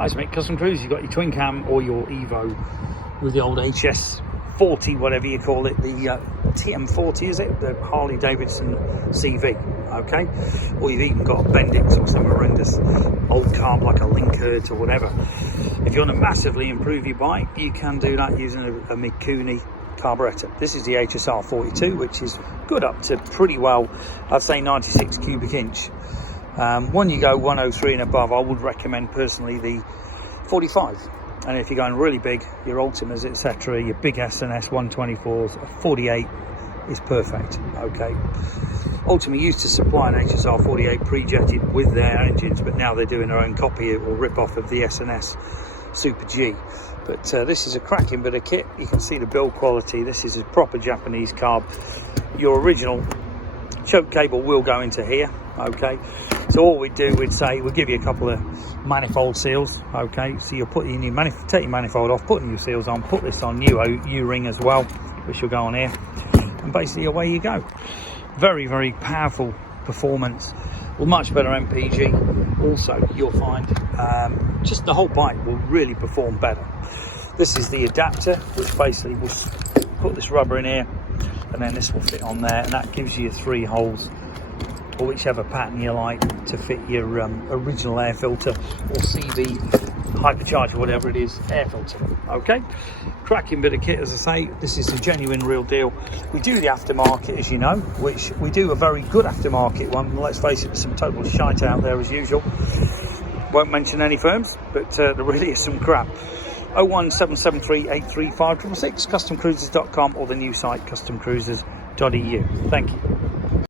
Nice, mate. Custom Cruise, you've got your twin cam or your Evo with the old HS40, whatever you call it, the TM40, is it? The Harley-Davidson CV, okay? Or you've even got a Bendix or some horrendous old carb like a Linkert or whatever. If you want to massively improve your bike, you can do that using a Mikuni carburettor. This is the HSR42, which is good up to pretty well, I'd say 96 cubic inch. When you go 103 and above, I would recommend personally the 45. And if you're going really big, your Ultimas, etc., your big S&S 124s, a 48 is perfect, okay? Ultima used to supply an HSR 48 pre-jetted with their engines, but now they're doing their own copy or rip-off of the S&S Super G. But this is a cracking bit of kit. You can see the build quality. This is a proper Japanese carb. Your original choke cable will go into here, okay? So all we'd do, we'd say, we'll give you a couple of manifold seals, okay? So you'll put in your take your manifold off, put new seals on, put this on new U-ring as well, which will go on here, and basically away you go. Very, very powerful performance, well, much better MPG. Also, you'll find just the whole bike will really perform better. This is the adapter, which basically will put this rubber in here, and then this will fit on there, and that gives you 3 holes, or whichever pattern you like, to fit your original air filter or CV hypercharger, whatever it is, air filter, okay? Cracking bit of kit, as I say. This is a genuine real deal. We do the aftermarket, as you know, which we do a very good aftermarket one. Let's face it, there's some total shite out there as usual. Won't mention any firms, but there really is some crap. 01773 835 666, customcruisers.com, or the new site customcruisers.eu. Thank you.